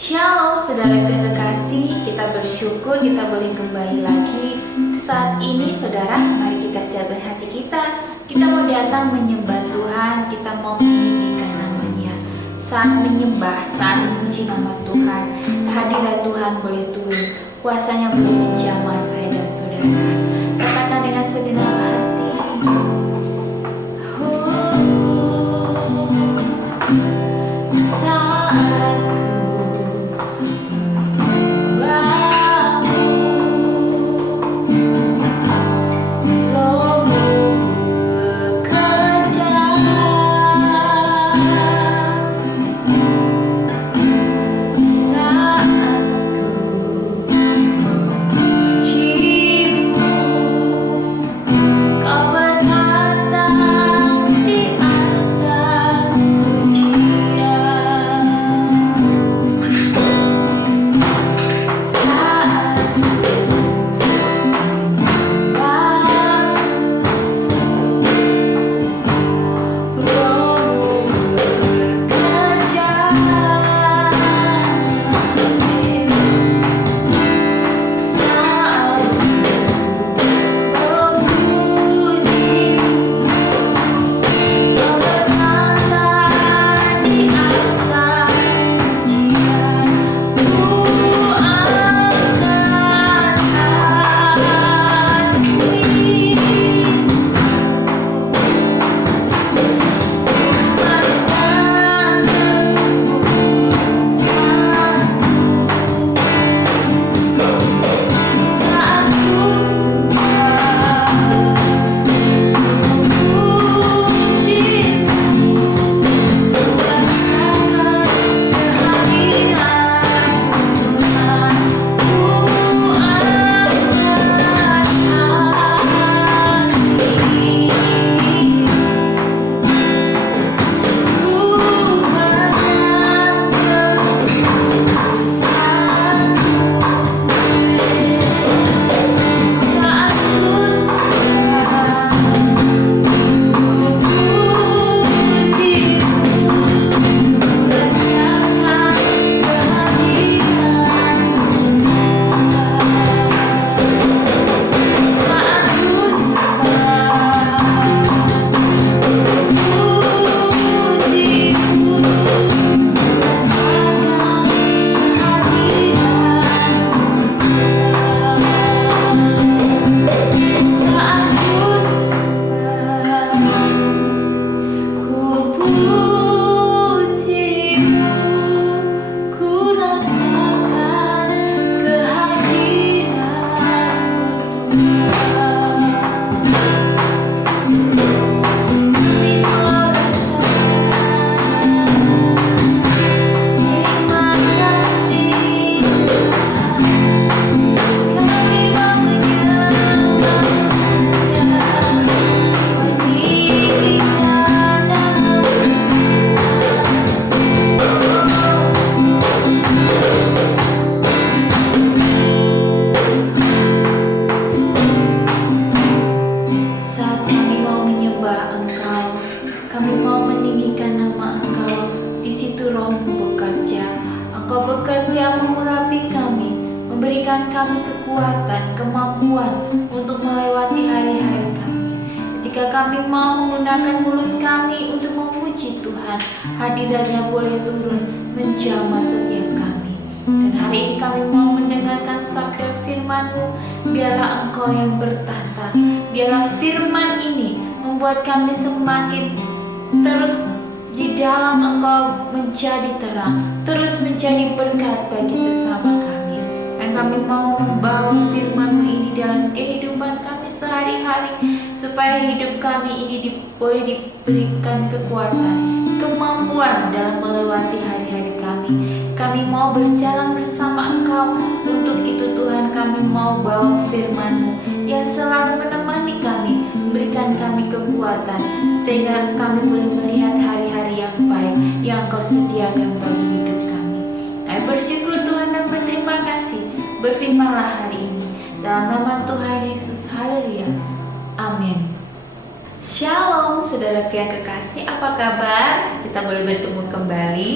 Shalom saudara kekasih, kita bersyukur kita boleh kembali lagi. Saat ini saudara, mari kita siapkan hati kita. Kita mau datang menyembah Tuhan, kita mau meninggikan namanya. Saat menyembah, saat memuji nama Tuhan, hadirat Tuhan boleh turun, kuasanya boleh menjamah saya dan saudara. Katakan dengan segenap hati, kami kekuatan, kemampuan untuk melewati hari-hari kami. Ketika kami mau menggunakan mulut kami untuk memuji Tuhan, hadiratnya boleh turun menjamah setiap kami. Dan hari ini kami mau mendengarkan sabda firman-Mu. Biarlah Engkau yang bertata, biarlah firman ini membuat kami semakin terus di dalam Engkau menjadi terang, terus menjadi berkat bagi sesama kami. Dan kami mau membawa firman-Mu ini dalam kehidupan kami sehari-hari, supaya hidup kami ini boleh diberikan kekuatan, kemampuan dalam melewati hari-hari kami. Kami mau berjalan bersama Engkau. Untuk itu Tuhan, kami mau bawa firman-Mu yang selalu menemani kami, memberikan kami kekuatan, sehingga kami boleh melihat hari-hari yang baik yang Engkau sediakan bagi hidup kami. Kami bersyukur Tuhan dan berterima kasih. Berfirmanlah hari ini dalam nama Tuhan Yesus. Haleluya. Amin. Shalom saudaraku yang kekasih, apa kabar? Kita boleh bertemu kembali.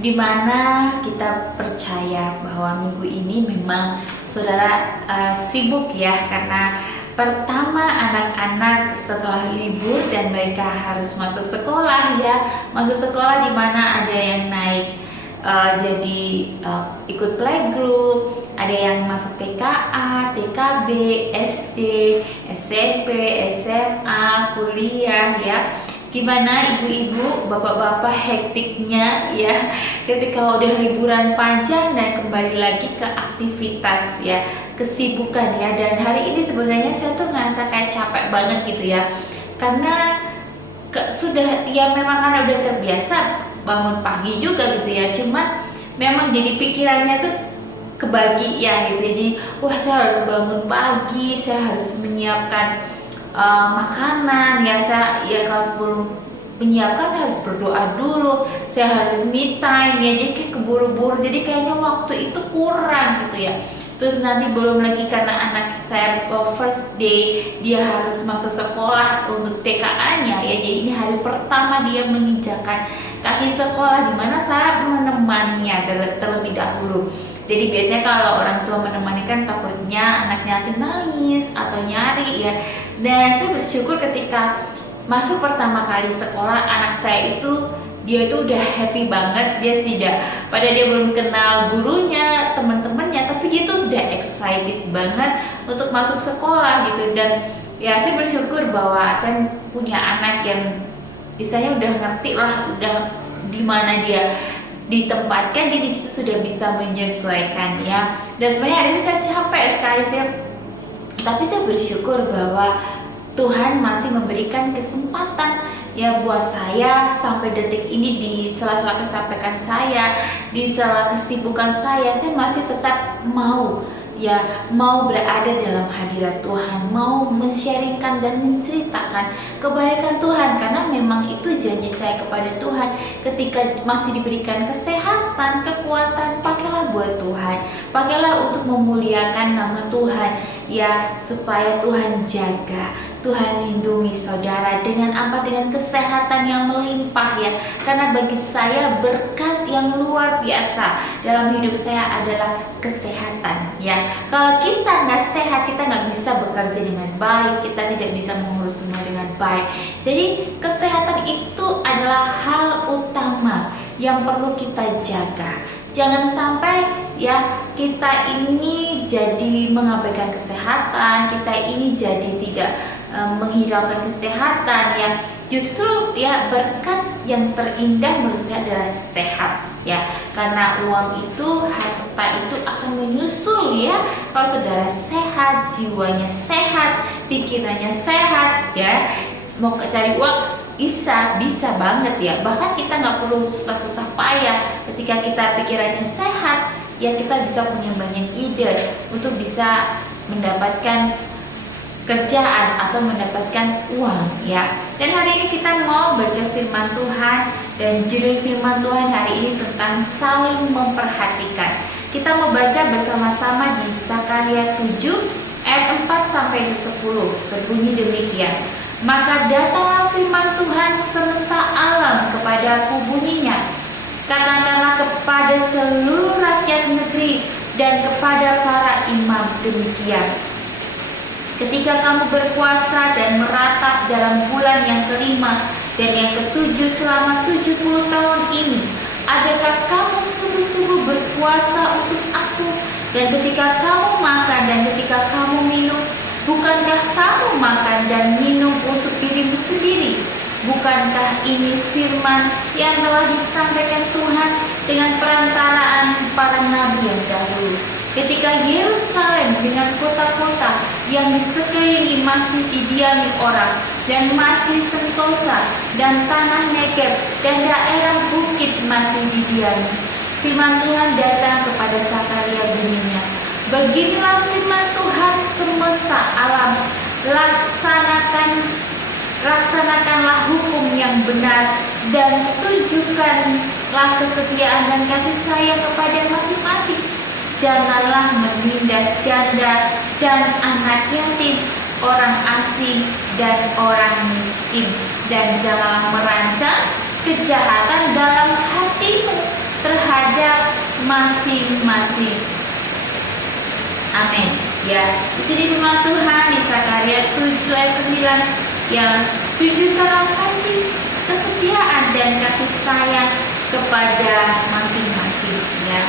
dimana kita percaya bahwa minggu ini memang saudara sibuk ya, karena pertama anak-anak setelah libur dan mereka harus masuk sekolah ya, masuk sekolah dimana ada yang naik jadi ikut playgroup, ada yang masuk TKA, TKB, SD, SMP, SMA, kuliah ya. Gimana ibu-ibu, bapak-bapak hektiknya ya ketika udah liburan panjang dan kembali lagi ke aktivitas ya, kesibukan ya. Dan hari ini sebenarnya saya tuh ngerasa kayak capek banget gitu ya, karena sudah ya memang karena udah terbiasa bangun pagi juga gitu ya, cuman memang jadi pikirannya tuh kebagi ya gitu ya. Jadi wah, saya harus bangun pagi, saya harus menyiapkan makanan ya, kalau sebelum menyiapkan saya harus berdoa dulu, saya harus me time ya, jadi kayak keburu-buru, jadi kayaknya waktu itu kurang gitu ya. Terus nanti belum lagi karena anak saya first day dia harus masuk sekolah untuk TKA-nya ya, jadi ini hari pertama dia menginjakan kaki sekolah, dimana saya menemaninya terlebih dahulu. Jadi biasanya kalau orang tua menemani kan takutnya anaknya nanti nangis atau nyari ya. Dan saya bersyukur ketika masuk pertama kali sekolah, anak saya itu dia tuh udah happy banget. Padahal dia belum kenal gurunya, teman-temannya, tapi dia tuh sudah excited banget untuk masuk sekolah gitu. Dan ya saya bersyukur bahwa saya punya anak yang istilahnya udah ngerti lah, udah di mana dia ditempatkan, dia di situ sudah bisa menyesuaikan ya. Dan sebenarnya hari itu saya capek sekali tapi saya bersyukur bahwa Tuhan masih memberikan kesempatan ya buat saya sampai detik ini. Di sela-sela kecapekan saya, di sela kesibukan saya masih tetap mau berada dalam hadirat Tuhan, mau men-sharingkan dan menceritakan kebaikan Tuhan, karena memang itu janji saya kepada Tuhan. Ketika masih diberikan kesehatan, kekuatan, pakailah buat Tuhan, pakailah untuk memuliakan nama Tuhan ya, supaya Tuhan jaga, Tuhan lindungi saudara dengan apa? Dengan kesehatan yang melimpah ya. Karena bagi saya berkat yang luar biasa dalam hidup saya adalah kesehatan ya. Kalau kita nggak sehat, kita nggak bisa bekerja dengan baik, kita tidak bisa mengurus semua dengan baik. Jadi kesehatan itu adalah hal utama yang perlu kita jaga. Jangan sampai ya kita ini jadi mengabaikan kesehatan, kita ini jadi tidak menghiraukan kesehatan ya. Justru ya berkat yang terindah menurut saya adalah sehat ya, karena uang itu, harta itu akan menyusul ya. Kalau saudara sehat, jiwanya sehat, pikirannya sehat ya, mau cari uang bisa banget ya. Bahkan kita nggak perlu susah-susah payah. Ketika kita pikirannya sehat ya, kita bisa punya banyak ide untuk bisa mendapatkan kerjaan atau mendapatkan uang ya. Dan hari ini kita mau baca firman Tuhan, dan judul firman Tuhan hari ini tentang saling memperhatikan. Kita mau baca bersama-sama di Zakaria 7 ayat 4 sampai 10. Berbunyi demikian: maka datanglah firman Tuhan semesta alam kepadaku bunyinya, katakanlah kepada seluruh rakyat negeri dan kepada para imam demikian: ketika kamu berpuasa dan meratap dalam bulan yang kelima dan yang ketujuh selama 70 tahun ini, adakah kamu sungguh-sungguh berpuasa untuk aku? Dan ketika kamu makan dan ketika kamu minum, bukankah kamu makan dan minum untuk dirimu sendiri? Bukankah ini firman yang telah disampaikan Tuhan dengan perantaraan para nabi yang dahulu? Ketika Yerusalem dengan kota-kota yang di sekeliling masih didiami orang, dan masih sentosa dan tanah Negeb dan daerah bukit masih didiami, firman Tuhan datang kepada Zakaria bunyinya: beginilah firman Tuhan semesta alam, laksanakanlah hukum yang benar dan tunjukkanlah kesetiaan dan kasih sayang kepada masing-masing. Janganlah menindas janda dan anak yatim, orang asing dan orang miskin, dan janganlah merancang kejahatan dalam hatimu terhadap terhadap masing-masing. Amin. Ya, di sini firman Tuhan di Zakaria 7 ayat 9 yang tunjukkanlah kasih kesetiaan dan kasih sayang kepada masing-masing. Ya,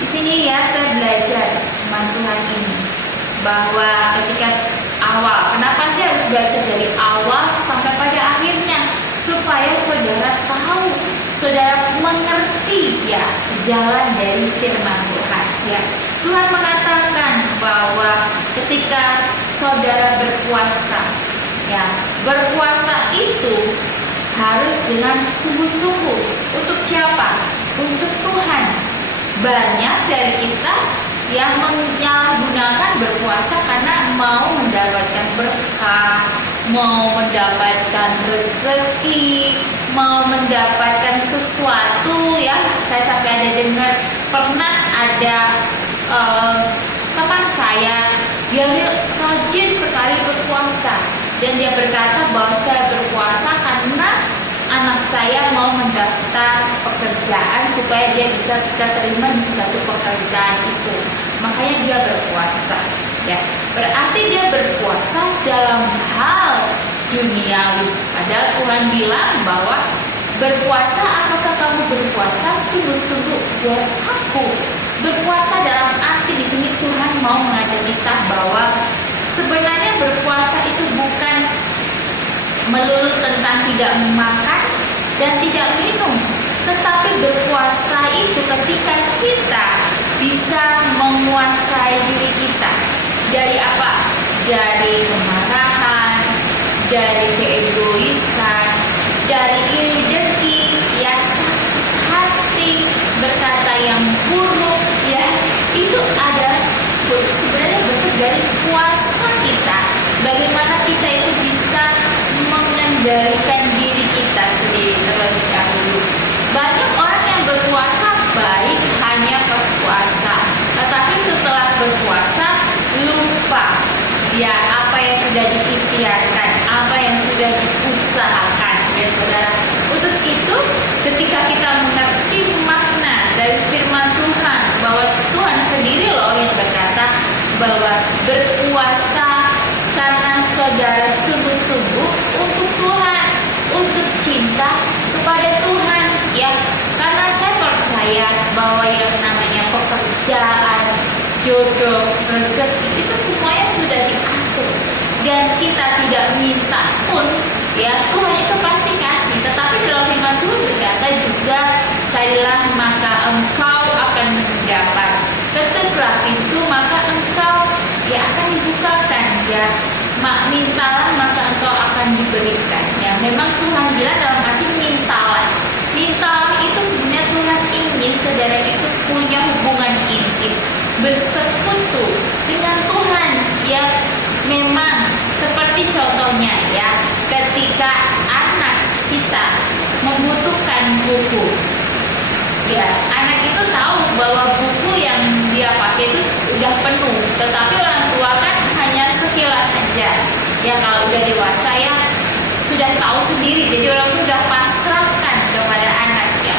di sini ya saya belajar firman Tuhan ini bahwa ketika awal, kenapa sih harus belajar dari awal sampai pada akhirnya, supaya saudara tahu, saudara mengerti ya jalan dari firman Tuhan. Ya, Tuhan mengatakan bahwa ketika saudara berpuasa, ya berpuasa itu harus dengan sungguh-sungguh. Untuk siapa? Untuk Tuhan. Banyak dari kita yang menyalahgunakan berpuasa karena mau mendapatkan berkah, mau mendapatkan rezeki, mau mendapatkan sesuatu. Ya, saya sampai ada dengar, pernah ada teman saya, dia rajin sekali berpuasa dan dia berkata bahwa saya berpuasa karena anak saya mau mendaftar pekerjaan supaya dia bisa terima di satu pekerjaan itu, makanya dia berpuasa. Ya, berarti dia berpuasa dalam hal duniawi. Padahal Tuhan bilang bahwa berpuasa, apakah kamu berpuasa sungguh-sungguh buat aku? Berpuasa dalam arti di sini Tuhan mau mengajak kita bahwa sebenarnya berpuasa itu bukan melulu tentang tidak makan dan tidak minum, tetapi berpuasa itu ketika kita bisa menguasai diri kita dari apa? Dari kemarahan, dari keegoisan, dari iri dengki, ya sakit hati, berkata yang buruk, ya itu ada sebenarnya bentuk dari puasa kita. Bagaimana kita itu bisa mengendalikan diri kita sendiri terlebih dahulu. Banyak orang yang berpuasa baik hanya pas puasa, tetapi setelah berpuasa lupa ya apa yang sudah diikhtiarkan, apa yang sudah diusahakan, ya saudara. Untuk itu ketika kita mengerti makna dari firman Tuhan, bahwa Tuhan sendiri loh yang berkata bahwa berpuasa karena saudara sungguh-sungguh untuk Tuhan, untuk cinta kepada Tuhan, ya. Karena saya percaya bahwa yang namanya pekerjaan, jodoh, rezeki itu semuanya sudah diatur dan kita tidak minta pun, ya Tuhan itu pasti kasih. Tetapi dalam firman Tuhan berkata juga, carilah maka engkau akan mendapat, ketuklah pintu maka engkau ya akan dibukakan, ya mintalah maka engkau akan diberikan. Ya memang Tuhan bilang dalam arti mintalah. Mintalah itu sebenarnya Tuhan ingin saudara itu punya hubungan intim, bersekutu dengan Tuhan. Ya memang seperti contohnya ya, ketika anak kita membutuhkan buku, ya anak itu tahu bahwa buku yang dia pakai itu udah penuh, tetapi orang tua kan hanya sekilas saja. Ya kalau udah dewasa ya sudah tahu sendiri, jadi orang tua udah pasrahkan kepada anaknya.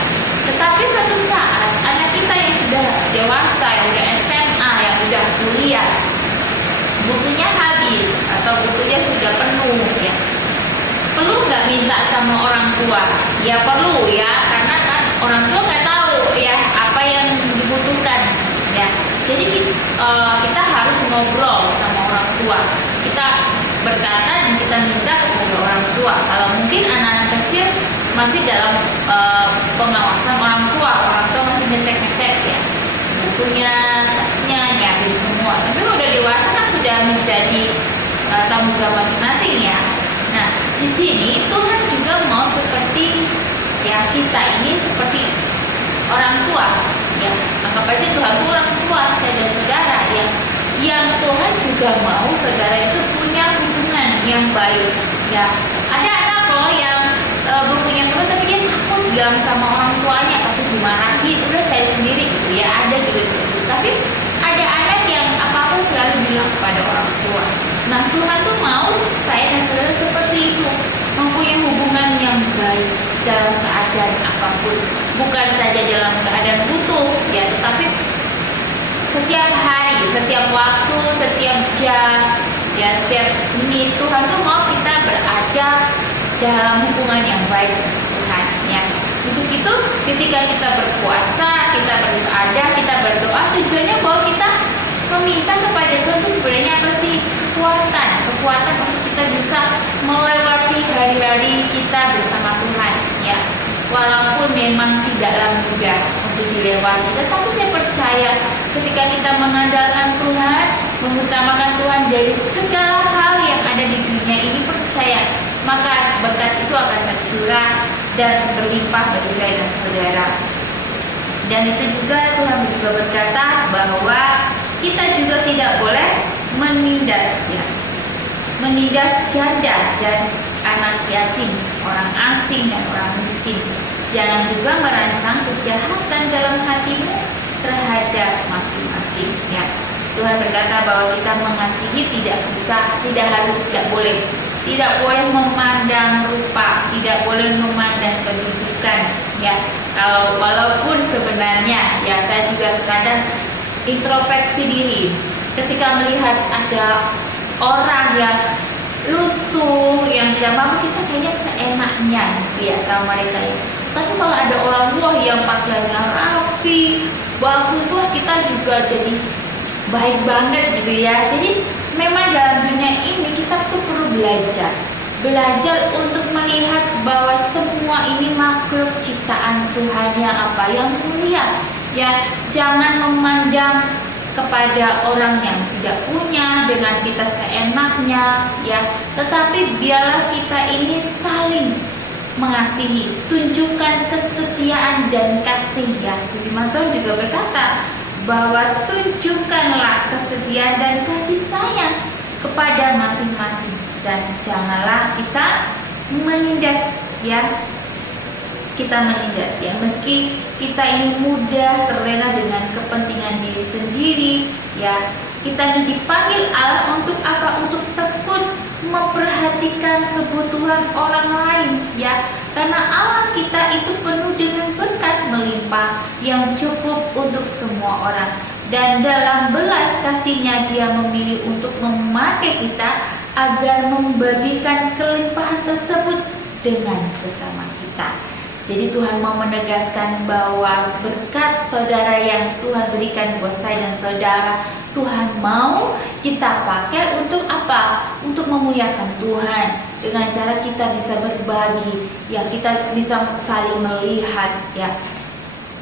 Tetapi satu saat anak kita yang sudah dewasa, yang udah SMA, yang udah kuliah, bukunya habis atau bukunya sudah penuh, ya perlu nggak minta sama orang tua? Ya perlu ya, karena kan orang tua nggak tahu ya apa yang dibutuhkan, ya. Jadi kita harus ngobrol sama orang tua. Kita berkata dan kita minta kepada orang tua. Kalau mungkin anak-anak kecil masih dalam pengawasan orang tua masih ngecek ya bukunya, tasnya, nyiapin semua. Tapi udah dewasa kan sudah menjadi tanggung jawab masing-masing ya. Nah di sini Tuhan juga mau seperti ya kita ini seperti orang tua, ya anggap aja Tuhan itu orang tua saya dan saudara, yang Tuhan juga mau saudara itu punya hubungan yang baik. Ya ada anak loh yang bukunya penuh tapi dia takut bilang sama orang tuanya, takut dimarahin, udah cari sendiri gitu ya, ada juga seperti itu. Tapi ada anak yang apa-apa selalu bilang kepada orang tua. Nah Tuhan tuh mau saya dan saudara seperti itu, mempunyai hubungan yang baik dalam keadaan apapun. bukan saja dalam keadaan butuh ya, tetapi setiap hari, setiap waktu, setiap jam ya, setiap menit Tuhan tuh mau kita berada dalam hubungan yang baik dengan Tuhan ya. Untuk itu ketika kita berpuasa, kita berada, kita berdoa, tujuannya bahwa kita meminta kepada Tuhan itu sebenarnya apa sih? Kekuatan untuk kita bisa melewati hari-hari kita bersama Tuhan ya. Walaupun memang tidaklah mudah untuk dilewati, tetapi saya percaya ketika kita mengandalkan Tuhan, mengutamakan Tuhan dari segala hal yang ada di dunia ini, percaya maka berkat itu akan tercurah dan berlimpah bagi saya dan saudara. Dan itu juga Tuhan juga berkata bahwa kita juga tidak boleh menindas ya, menindas janda dan anak yatim, orang asing dan orang miskin. Jangan juga merancang kejahatan dalam hatimu terhadap masing-masing ya. Tuhan berkata bahwa kita mengasihi tidak harus, tidak boleh memandang rupa, tidak boleh memandang kedudukan ya. Walaupun sebenarnya ya, saya juga kadang introspeksi diri ketika melihat ada orang yang lusuh, yang tidak mampu, kita kayaknya seenaknya ya sama mereka ya. Tapi kalau ada orang tua yang pakaiannya rapi, bagus, wah kita juga jadi baik banget gitu ya. Jadi memang dalam dunia ini kita tuh perlu belajar untuk melihat bahwa semua ini makhluk ciptaan Tuhan yang mulia ya. Jangan memandang kepada orang yang tidak punya dengan kita seenaknya ya, tetapi biarlah kita ini saling mengasihi, tunjukkan kesetiaan dan kasih ya. Firman Tuhan juga berkata bahwa tunjukkanlah kesetiaan dan kasih sayang kepada masing-masing, dan janganlah kita menindas ya. Kita menindas ya, meski kita ini mudah terlena dengan kepentingan diri sendiri ya. Kita ini dipanggil Allah untuk apa? Untuk tekun memperhatikan kebutuhan orang lain ya. Karena Allah kita itu penuh dengan berkat melimpah yang cukup untuk semua orang, dan dalam belas kasihnya Dia memilih untuk memakai kita agar membagikan kelimpahan tersebut dengan sesama kita. Jadi Tuhan mau menegaskan bahwa berkat saudara yang Tuhan berikan buat saya dan saudara, Tuhan mau kita pakai untuk apa? Untuk memuliakan Tuhan. Dengan cara kita bisa berbagi, ya kita bisa saling melihat ya.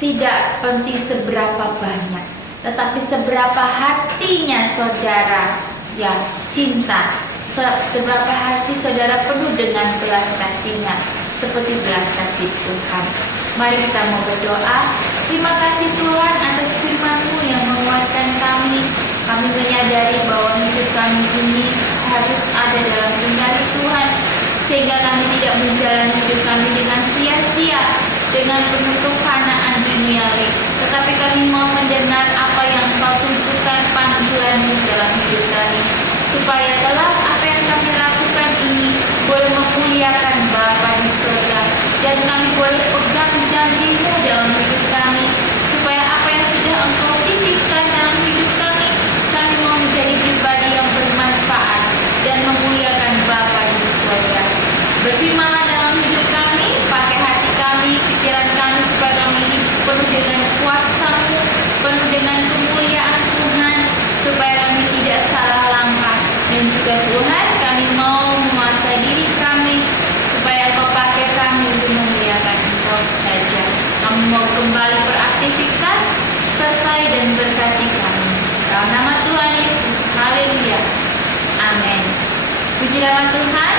Tidak penting seberapa banyak, tetapi seberapa hatinya saudara ya cinta. Seberapa hati saudara penuh dengan belas kasihnya, seperti belas kasih Tuhan. Mari kita mau berdoa. Terima kasih Tuhan atas firman-Mu yang menguatkan kami. Kami menyadari bahwa hidup kami ini harus ada dalam kendali Tuhan, sehingga kami tidak menjalani hidup kami dengan sia-sia, dengan penuh kefanaan duniawi, tetapi kami mau mendengar apa yang Engkau tunjukkan panggilan-Mu dalam hidup kami, supaya telah apa yang kami lakukan ini boleh memuliakan Bapa di surga, dan kami boleh pegang janji-Mu dalam hidup kami, supaya apa yang sudah Engkau titipkan dalam hidup kami, kami mau menjadi pribadi yang bermanfaat dan memuliakan Bapa di surga. Berfirmanlah dalam hidup kami, pakai hati kami, pikiran kami, supaya kami ini penuh dengan kuasa-Mu, penuh dengan kemuliaan Tuhan, supaya kami tidak salah langkah. Dan juga Tuhan, kami mau menguasai diri kami, supaya Engkau pakai kami untuk memuliakan Engkau saja. Kami mau kembali beraktivitas, sertai dan berkati kami. Dalam nama Tuhan Yesus, haleluya, amin. Puji nama Tuhan.